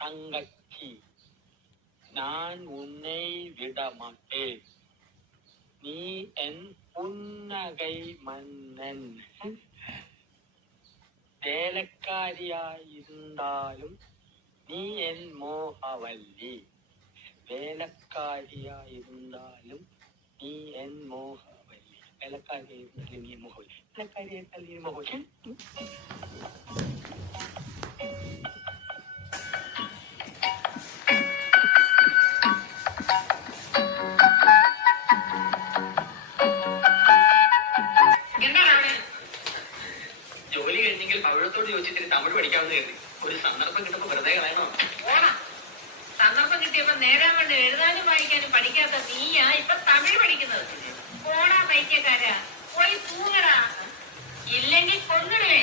தங்கச்சி, நான் உன்னை விட மாட்டேன். நீ என் புன்னகை மன்னன். வேலைக்காரியாயிருந்தாலும் நீ என் மோகவல்லி. വേലക്കാരിയായിരുന്നാലും നീ എൻ മോഹവല്ലി. വേലക്കാരിയായിരുന്നാലും നീ മോഹവല്ലി. വേലക്കാരിയായിരുന്നാലും നീ മോഹവല്ലി. ജോലി കഴിഞ്ഞെങ്കിൽ പവിഴത്തോട് ചോദിച്ചിട്ട് തമിഴ് പഠിക്കാമെന്ന് കരുതി. ഒരു സന്ദർഭം കിട്ടുമ്പോ വെറുതെ കളയണോ? സന്ദർഭം കിട്ടിയപ്പോ നേരാൻ കൊണ്ട് എഴുതാനും വായിക്കാനും പഠിക്കാത്ത നീയാ ഇപ്പൊ തമിഴ് പഠിക്കുന്നത്. പോടാ പൈത്യക്കാരാ, പോയി തൂങ്ങടാ, ഇല്ലെങ്കിൽ കൊന്നിടുവേ.